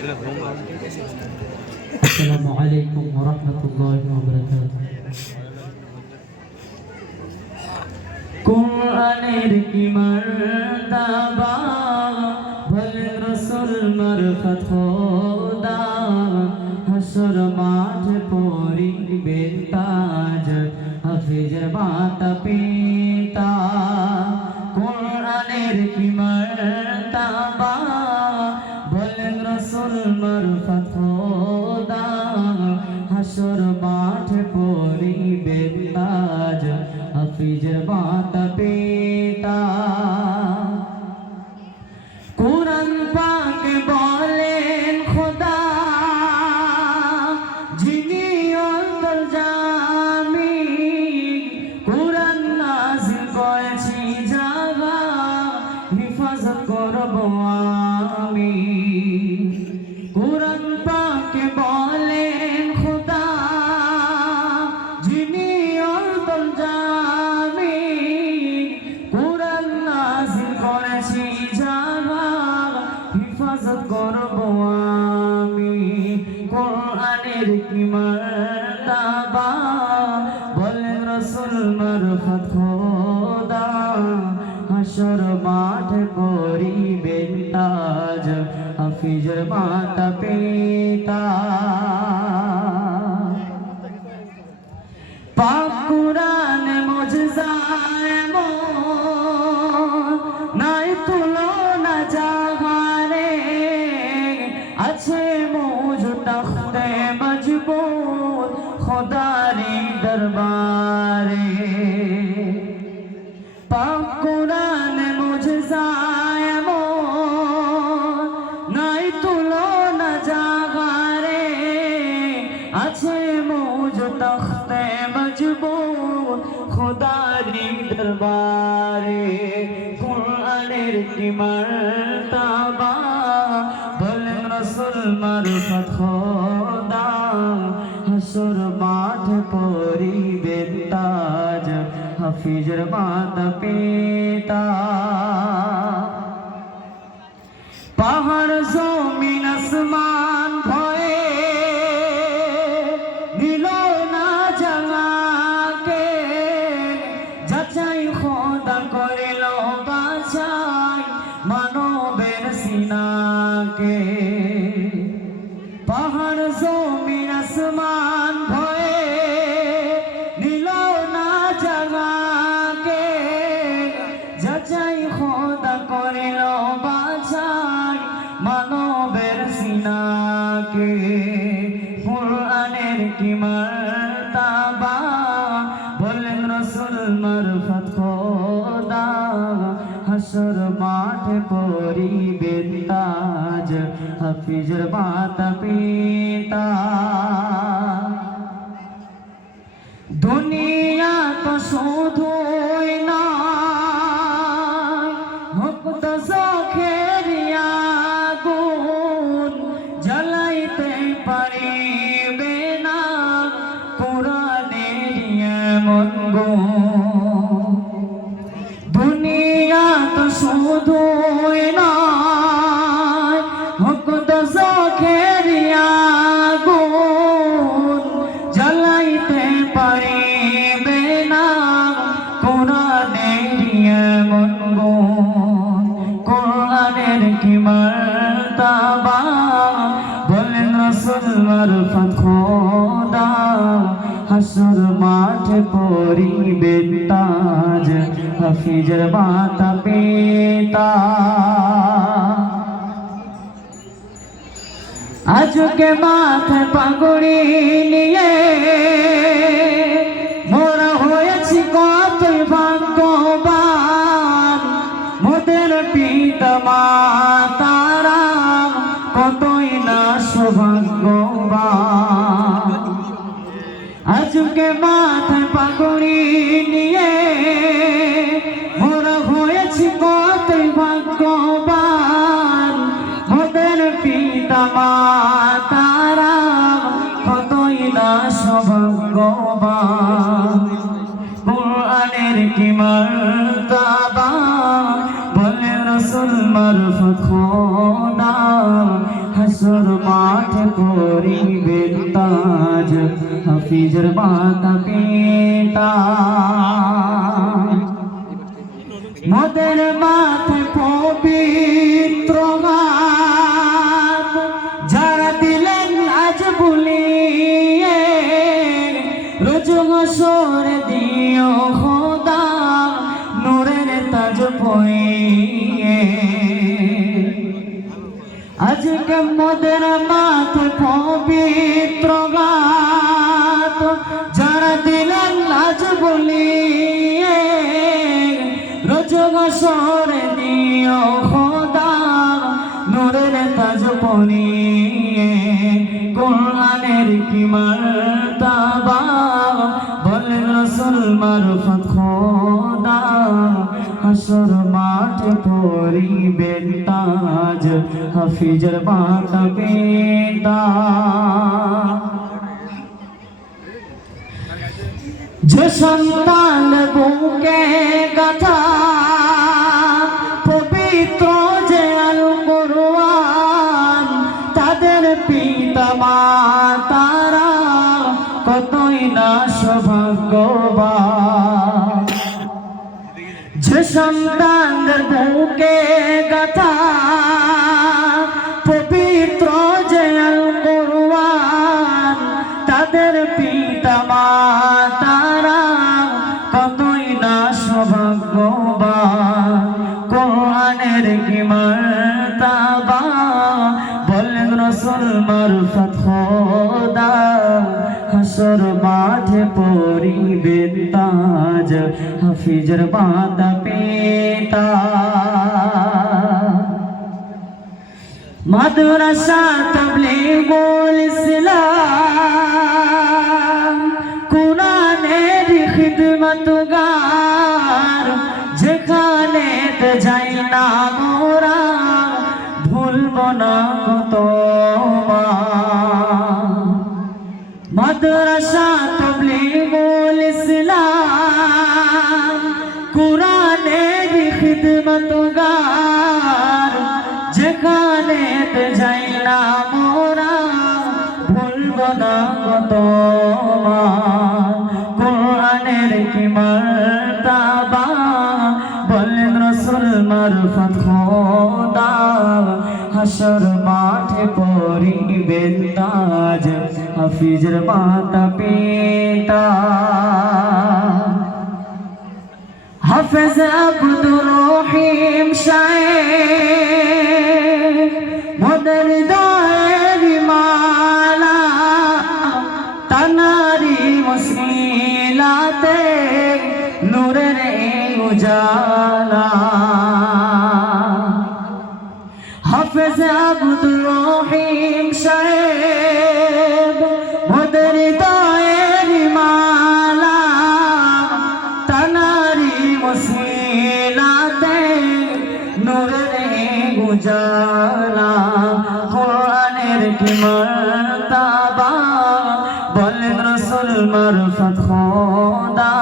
আসসালামু আলাইকুম ওয়া রাহমাতুল্লাহি ওয়া বারাকাতুহু। কোরআনের কি মারতাবা, বলেন রাসূল মারফত খোদা, হাসর মাঠে পরিবেন তাজ, হাফিজের মাতা পিতা। কোরআনের কি মারতাবা, বলেন রাসূল মারফত খোদা, হাসর মাঠে পরিবেন তাজ, হাফিজের মাতা পিতা। কোরআন পাক বলেন খোদা, যিনি অন্তর্যামী, কোরআন নাযিল করেছি যারা, হিফাজত করব আমি। কোরআন পাক বলেন খোদা, যিনি অন্তর্যামী, কোরআন নাযিল করেছি যারা, হিফাজত করব আমি। কোরআনের কি মারতাবা, বলেন রাসূল মারফত খোদা, হাসর মাঠে পরিবেন তাজ, হাফিজের মাতা পিতা। পাক কুরআনে মুজিজা এমন, নাই তুলনা জাহানে, আছে মওজুদ তখতে মজবুত খোদারি দরবারে। পাক কুরআনে মুজিজা এমন, নাই তুলনা জাহানে, আছে মওজুদ তখতে মজবুত খোদারি দরবারে। কোরআনের কি মারতাবা, বলেন রাসূল মারফত খোদা, হাসর মাঠে পরিবেন তাজ, হাফিজের মাতা পিতা। পাহাড় জমিন আসমান ভয়ে দিল না জানাকে, যাচাই খোদা করিল বাছাই মানবের সিনাকে। পাহাড় জমিন আসমান ভয়ে দিল না জানাকে, যাচাই খোদা করিল বাছাই মানবের সিনাকে। কোরআনের কি মারতাবা, বলেন রাসূল মারফত খোদা, হাসর মাঠে পরিবেন তাজ, হাফিজের মাতা পিতা। দুনিয়া তো শুধুই নয়, মুক্ত চোখের আগুন, জ্বালাইতে পারিবে না কোরআনের এমন গুণ। দুনিয়া তো শুধুই নয়, মুক্ত চোখের আগুন, জ্বালাইতে পারিবে না কোরআনের এমন গুণ। কোরআনের কি মারতাবা, বলেন রাসূল মারফত খোদা, হাসর মাঠে পরিবেন তাজ, হাফিজের মাতা পিতা। আজকে মাথায় পাগড়ি নিয়ে মোরা হয়েছি কতই ভাগ্যবান, মোদের পিতা মাতারা কতই না সৌভাগ্যবান। আজকে মাথায় পাগড়ি নিয়ে মোরা হয়েছি কতই ভাগ্যবান, মোদের পিতা মাতারা কতই না সৌভাগ্যবান। কোরআনের কি মারতাবা, বলে রাসূল মারফত খোদা, হাসর মাঠে করিবেন তাজ হাফিজের মাতা পিতা মোদের মাথে পবিত্র হাত যারা দিলেন আজ ভুলিয়ে রোজ হাসর দিও খোদা নূরের তাজ পরিয়ে আজকে মোদের মাথে পবিত্র হাত যারা দিলেন আজ ভুলিয়ে রোজ হাসর দিও খোদা নূরের তাজ পরিয়ে কোরআনের কি মারতাবা বলেন রাসূল মারফত খোদা হাসর মাঠে পরিবেন তাজ হাফিজের মাতা পিতা যে সন্তান বুকে গাথা পবিত্র যে আল কুরআন তাদের পিতা মাতারা কতই না সৌভাগ্যবান যে সন্তানদের বুকে গাথা পবিত্র যে আল কুরআন তাদের পিতা মাতারা কতই না সৌভাগ্যবান কোরআনের কি মারতাবা বলেন রাসূল মারফত খোদা হাসর মাঠে পরিবেন তাজ হাফিজের মাতা পিতা মাদ্রাসা তাবলীগুল ইসলাম কোরআনের খিদমতগার যেখানে যাই না মোরা ভুলব না তোমার মাদ্রাসা তাবলীগুল ইসলাম কোরআনের খিদমতগার যেখানে যাই না মোরা ভুলব না তোমার কোরআনের কি মারতাবা বলেন রাসূল মারফত খোদা হাসর মাঠে পরিবেন তাজ হাফিজের মাতা পিতা হাফেজ আব্দুর রহিম শাইখ মোদের হৃদয়ের মালা তানারি মুসকিলাতে নূরের উজালা হাফেজ আব্দুর রহিম শাইখ মোদের হৃদয়ের মালা তানারি মুসকিলাতে নূরের উজালা কোরআনের কি মারতাবা বলেন রাসূল মারফত খোদা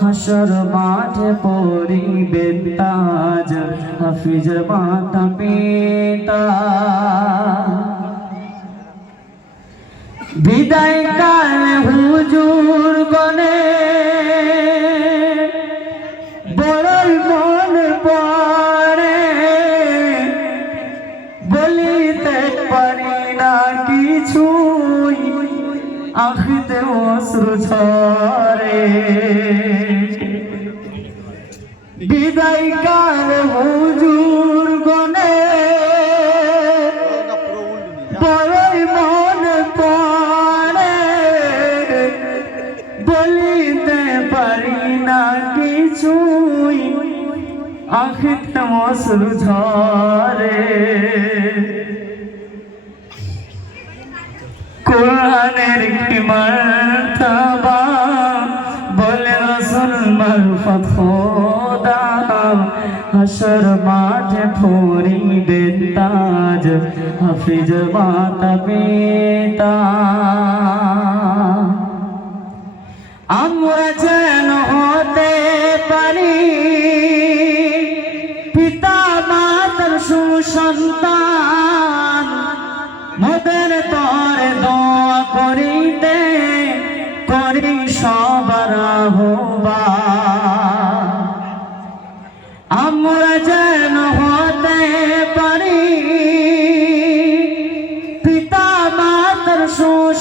হাসর মাঠে পরিবেন তাজ হাফিজের মাতা পিতা বিদায় কাল হুজুর গনে বড়ই মন পড়ে বলিতে পারি না কিছুই আখিতে অশ্রু ঝরে বিদায় কাল হুজুর গনে বড়ই মন পড়ে বলিতে পারি না কিছুই আখিতে অশ্রু ঝরে কোরআনের কি মারতাবা বলে রাসূল মারফত খোদা হাসর মাঠে পরিবেন তাজ হাফিজ মাতা পিতা আমরা যেন হতে পারি পিতা মাতার সুসন্তান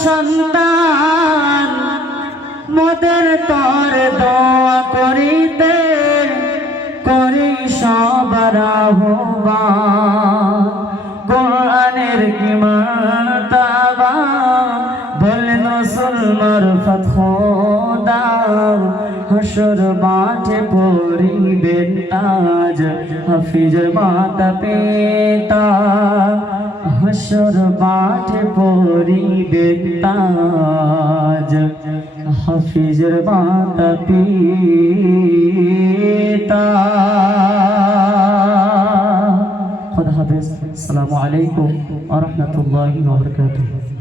সন্তান মোদের তর দোয়া করিতে করি সবার আহ্বান কোরআনের কি মার্তাবা বলেন রাসূল মারফত খোদা হাসর মাঠে পরিবেন তাজ হাফিজ মাতা পিতা হাসর মাঠে পরিবেন তাজ হাফিজ মাতা পিতা খুদা হাফেজ। আসসালামু আলাইকুম ওয়া রাহমাতুল্লাহি ওয়া বারাকাতুহু।